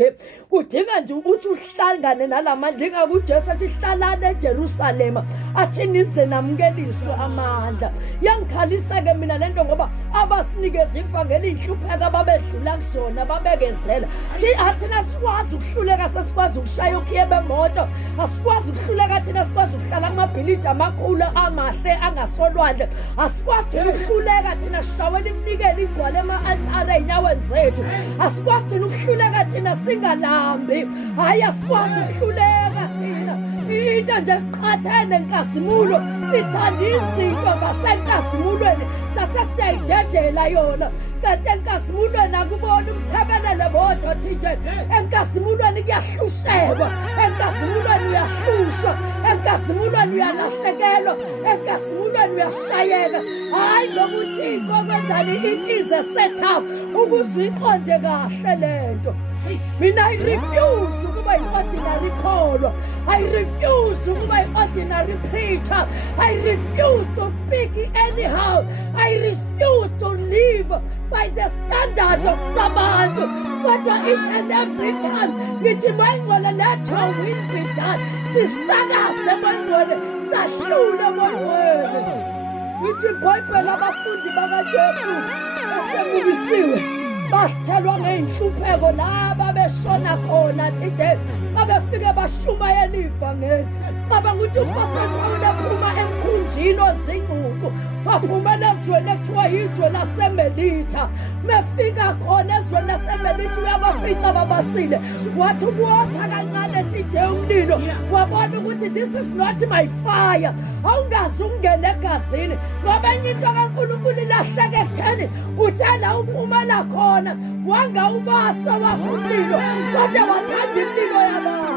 TJ udinga nje ukuthi uhlangane nalamandla ingakuJesu athi hlalana eJerusalema athi nize namukeliswe amandla. Yangikhalisa ke mina lento ngoba abasinikeza ivangeli inhlupheko ababedlula kusona babekezela athina sikwazi ukuhluleka sesikwazi ukushaya ukuyebe emoto asikwazi ukuhluleka thina sikwazi ukuhlala amabhilidi amakhulu amahle angasolwandle asikwazi ukuhluleka thina sishawela iminikelo igcwale ema-altare enyaweni zethu asikwazi thina ukuhluleka thina singalambi hayi asikwazi ukuhluleka thina into nje siqhathene nkasimulo sithanda izinto zasenkazimulweni sasesiyayidedela yona kanti enkazimulweni akubona umthebelele bodwa TJ enkazimulweni kuyahlushekwa enkazimulweni uyahlushwa enkazimulweni uyalahlekelwa enkazimulweni uyashayeka hayi ngoba uThixo kwenzani intize set up ukuze uyiqonde kahle lento. Mina I refuse ukuba i-ordinary kholwa. I refuse ukuba i-ordinary preacher. I refuse to speak anyhow. I refuse to live by the standard of Sabantu. But each and every time ngithi mangcwele let your will be done. Sisakaze mangcwele sahlule mangcwele. Ngithi iBhayibheli abafundi bakaJesu asemukisiwe bathelwa ngey'nhlupheko laba beshona khona TJ babefike bashumayela ivangeli. Cabanga ukuthi uPastor Paul ephuma emkhunjini ozingcucu waphumela ezweni ekuthiwa yizwe laseMelitha. Mefika khona ezweni laseMelitha uyabafica babasile wathi ubuwotha kancane TJ umlilo wabona ukuthi this is not my fire. Awungaze ungene egazini ngoba enye into kaNkulunkulu ilahleke ekutheni uthela uphumela khona wanga ubasa wakho umlilo kodwa wathanda impilo yabantu.